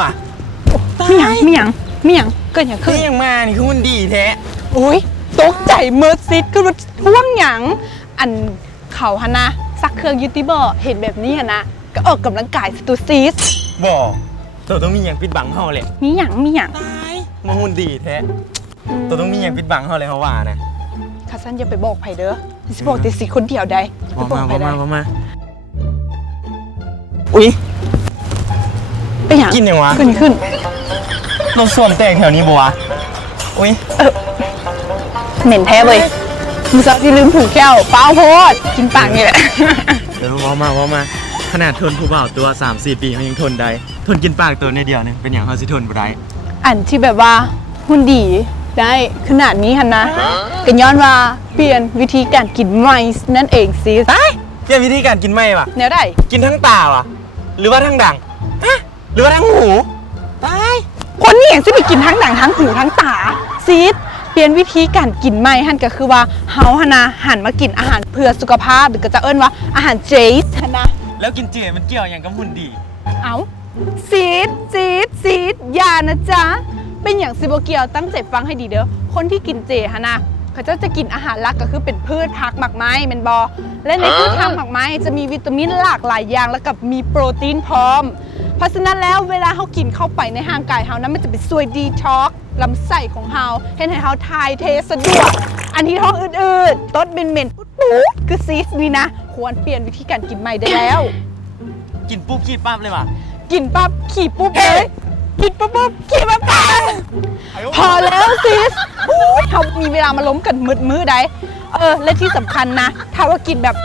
ว่ะมีหยังเกิดอย่างขึ้นนี่ยังมานี่คือมันดีแท้โอ้ยตกใจเมิดซิดคือว่าท่วงหยังอันเขาฮะนะซักเครื่องยูทูบเบอร์เห็นแบบนี้ฮะนะก็ออกกำลังกายสตูซีสบอกตัวต้องมีอย่างปิดบังเฮาเลยมีหยังตายมาหุ่นดีแท้ตัวต้องมีอย่างปิดบังเฮาเลยเขาว่านะข้าสั้นอย่าไปบอกไผเด้อสิบอกแต่สิคนเดียวได้บอกมาอุ๊ยเป็นหยังกินยังวะขึ้นรถส้วมแตกแถวนี้บัวอุ๊ยเหม็นแท้เว้ยมึงจะที่ลืมผูกแก้วเปล่าโพดกินปากนี่แหละเดี๋ยวว่ามาขนาดทนผู้บ่าวตัว 3-4 ปีเขายังทนได้ทนกินปากตัวในเดียวนึงเป็นอย่างเขาสิทนบ่ได้อันที่แบบว่าหุ่นดีได้ขนาดนี้ฮันนะก็ย้อนว่าเปลี่ยนวิธีการกินใหม่นั่นเองสิเปลี่ยนวิธีการกินใหม่ป่ะแนวได้กินทั้งตาว่ะหรือว่าทั้งดังหรือว่าทั้งหูตายคนนี้อย่างที่ไปกินทั้งดังทั้งหูทั้งตาซีดเปลี่ยนวิธีการกินใหม่ฮันก็คือว่าเฮาฮันนะหันมากินอาหารเพื่อสุขภาพหรือก็จะเอิ้นว่าอาหารเจฮันนะแล้วกินเจมันเกี่ยวอย่างกับหุ่นดีเอาซีดอย่านะจ๊ะเป็นอย่างซิโบเกียวตั้งใจฟังให้ดีเด้อคนที่กินเจฮะนะเขาจะกินอาหารหลักก็คือเป็นพืชผักหมักไม้เมนบอและในพืชผักหมักไม้จะมีวิตามินหลากหลายอย่างแล้วกับมีโปรตีนพร้อมเพราะฉะนั้นแล้วเวลาเขากินเข้าไปในร่างกายเขานั้นมันจะเป็นช่วยดีท็อกลำไส้ของเขาให้เขาทายเทสะดวกอันที่ท้องอืดๆต้นเหม็นปุ๊บคือซีสนี่นะควรเปลี่ยนวิธีการกินใหม่ได้แล้วกินปุ๊บขี้ปั๊บเลยว่ะกินปั๊บขี่ปุ๊บเลยกินปุ๊บขี่ปั๊บพอแล้วซิสเขามีเวลามาล้มกันมืดได้และที่สำคัญนะถ้าว่ากินแบบ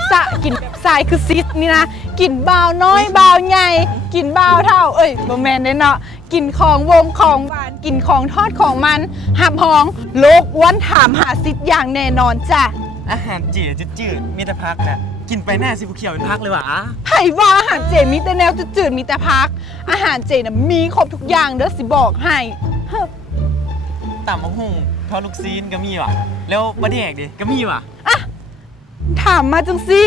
กินแบบทรายคือซิสนี่นะกินเบาน้อยเบาใหญ่กินเบาเท่าโมแมนเนาะกินของวงของหวานกินของทอดของมันหับหองโลกวันถามหาซิสอย่างแน่นอนจ้ะอาหารจืดมีแต่พักนะกินไปหน้าสิบุเขียวเป็นพักเลยว่ะไผ่ว่าอาหารเจมีแต่แนวจืดมีแต่พักอาหารเจน่ะมีครบทุกอย่างเด้อสิบอกให้ต่ำมะฮุ่งทอดลูกซีนก็มีว่ะแล้วบะเดกดิก็มีว่ะถามมาจังสิ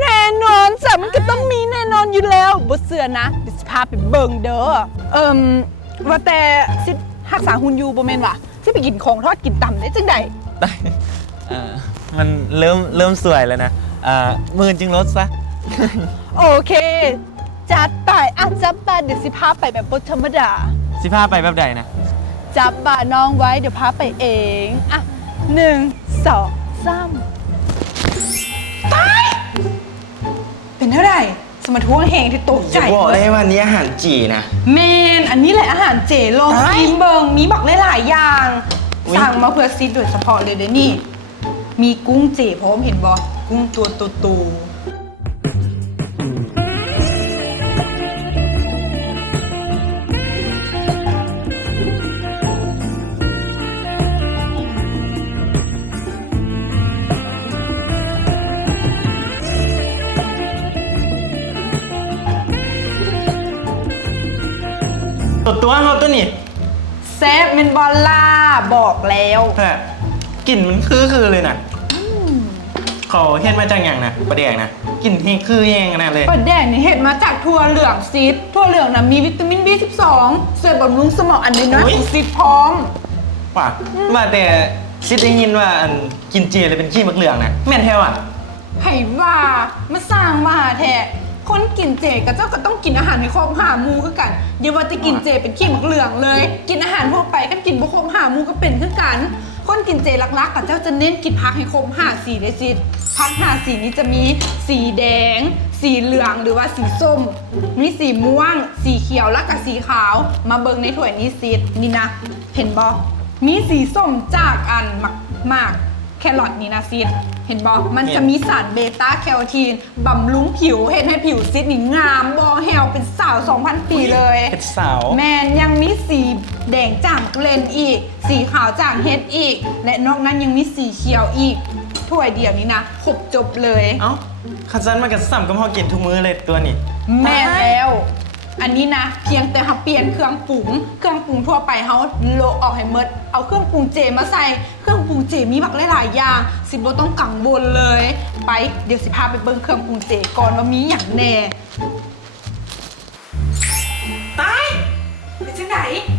แน่นอนจ้ะมันก็ต้องมีแน่นอนอยู่แล้วบ่เสือนะเดี๋ยวสิพาไปเบิ่งเด้อว่าแต่สิรักษาหุ่นอยู่บ่แม่นว่ะสิไปกินของทอดกินต่ำได้จังใดมันเริ่มสวยแล้วนะมือจึงลดซะโอเคจัดไปจับบ่าเดี๋ยวสิพาไปแบบบธรรมดาสิพาไปแบบใดนะจับบ่าน้องไว้เดี๋ยวพาไปเอง1 2 3ไปเป็นเท่าไหร่สมท้วงแหงที่ตกใจบอกเลยว่านี้อาหารจีนะเมนอันนี้แหละอาหารเจลองกินเบิงมีบอกหลายอย่างสั่งมาเพื่อซีดโดยเฉพาะเลยเดี๋ยวนี้มีกุ้งเจพร้อมเห็นบอกุ้งตัวโตตัวเขาตัวนี้แซ่บเมนบอลล่าบอกแล้วกลิ่นมันคือเลยนะเขาเห็ดมาจากอย่างนะปลาแดกนะกลิ่นที่คือแยงนะเลยปลาแดกนี่เห็ดมาจากถั่วเหลืองซีดถั่วเหลืองนะมีวิตามิน B12 ช่วยบำรุงสมองอันนี้นะซีดพร้อมป่ะมาแต่ซิดได้ยินว่าอันกินเจเลยเป็นขี้มะเหลืองนะแม่นแท้ว่ะไผ่ว่ามาสร้างมาแท้คนกินเจกับเจ้าก็ต้องกินอาหารในครบ5 หมู่คือกันอย่าว่าจะกินเจเป็นขี้มะเหลืองเลยกินอาหารทั่วไปก็กินบ่ครบ5 หมู่ก็เป็นคือกันคนกินเจลักๆกับเจ้าจะเน้นกินผักให้ครบ5 สีเลยสิผัก5 สีนี้จะมีสีแดงสีเหลืองหรือว่าสีส้มมีสีม่วงสีเขียวและกับสีขาวมาเบิ่งในถ้วยนี้สินี่นะเห็นบ่มีสีส้มจากอันมากแครอทนี่นะซิดเห็นบอมันจะมีสารเบต้าแคโรทีนบำรุงผิวเห็นให้ผิวซิดนี่งามบอแฮลเป็นสาว 2,000 ปีเลยเป็นสาวแมนยังมีสีแดงจ่างเกลนอีกสีขาวจ่างเฮดอีกและนอกนั้นยังมีสีเขียวอีกถ้วยเดียวนี้นะครบจบเลยขันซันมากับสัมกับพอกินทุกมื้อเลยตัวนี้แม่แล้วอันนี้นะเพียงแต่เขาเปลี่ยนเครื่องปรุงทั่วไปเขาโลออกให้หมดเอาเครื่องปรุงเจมาใส่เครื่องปรุงเจมีบักหลายอย่างสิบ่ต้องกังวลเลยไปเดี๋ยวสิพาไปเบิ่งเครื่องปรุงเจก่อนว่ามีอย่างแน่ตาย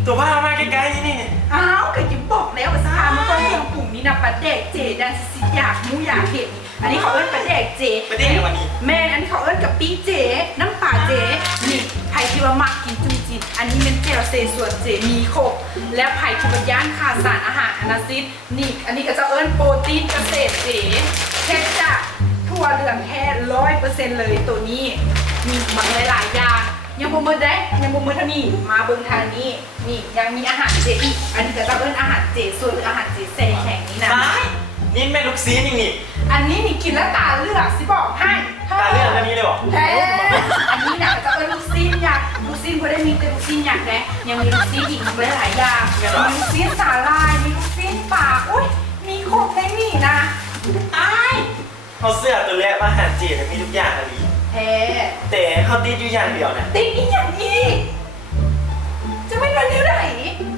ตัวบ้ามาใกล้ๆนี่ อ้าวก็ยิ้มบอกแล้วว่าสามันก็เครื่องปรุงนี่นะปลาแดกเจดันสิอยากมูอยากเห็นอันนี้เขาเอิ้นปลาแดกเจ ประเด็กวันนี้ แม่อันนี้เขาเอิ้นกับปีเจน้ำปลาเจนี่ไผ่ที่ว่ามักกินจุ่มจิตอันนี้เป็นแก้วเซส่วนเจมีครบและไผ่ที่ว่าย่านขาดสารอาหารอนาซิดนี่อันนี้ก็จะเอิ้นโปรตีนเกษตรเจเช็ดจากทั่วเหลืองแท้100%เลยตัวนี้มีมาหลายๆอย่างยังบ่มือได้ยังบ่มือเท่านี้มาเบิ่งทางนี้นี่ยังมีอาหารเจอีกอันนี้ก็จะเอิ้นอาหารเจส่วนหรืออาหารเจแซ่แข็งนี่นะ ตายนี่แม่ลูกซีนี่ อันนี้นี่กินแล้วตาเลือกสิบอกให้ ตาเลือดอันนี้เลยเหรอ แท้อันนี้นะจะเป็นลูกซีนอยากลูกซีนก็ได้มีแต่ลูกซีนอยากแน่ยังมีลูกซีนอีกหลายอย่างมีลูกซีนสาลายมีลูกซีนปากอุ้ยมีครบในนี่นะ ตายเขาเสื้อตัวแรกว่าอาหารจีนมีทุกอย่างอะไร แท้ แต่เขาติดอยู่อย่างเดียวนะ ติดอีกอย่างอีกจะไม่เป็นเท่าไหร่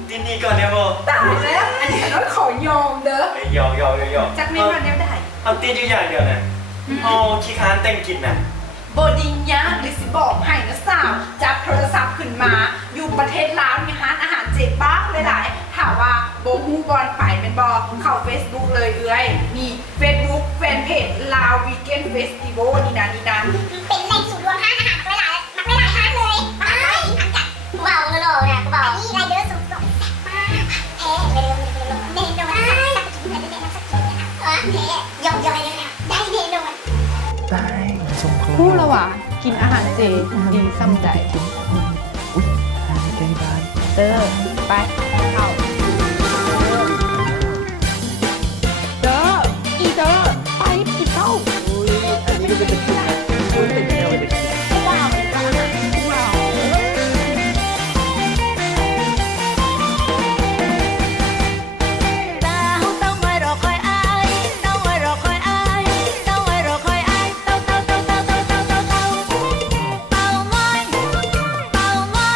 ติดนี่ก่อนเนี่ยโม ตายแล้ว อันนี้ฉันขอยอมเด้อย อจักไม่เป็นเท่าไหร่ เขาติดอยู่อย่างเดียวนะเอาขี้ค้านแต่งกินนะ โบดิงยาหรือสิบอกให้นะสาวจับโทรศัพท์ขึ้นมา อยู่ประเทศลาวมีร้านอาหารเจบ้างหลายๆถามว่าโบมูบอลไปเป็นบอเข้า Facebook เลยเอ้ยนี่ Facebook แฟนเพจลาววีเกนเฟสติวัลนี่นะ เป็นแหล่งสูตรรวมห้างอาหารมาหลายห้างเลยไปอันกัดกูเบาเลยหรอเนี่ยกูเบานี่ไรเดอร์สูงส่งมากเท่เลยเมนูสักกินเลยเมนูสักกินเนี่ยเท่ยองเลยเนี่ยได้เมนู ตายสมค พูดแล้วว่ะกินอาหารเจดีซ้ำใจ อุ้ยทานใจบาน ไปเข้า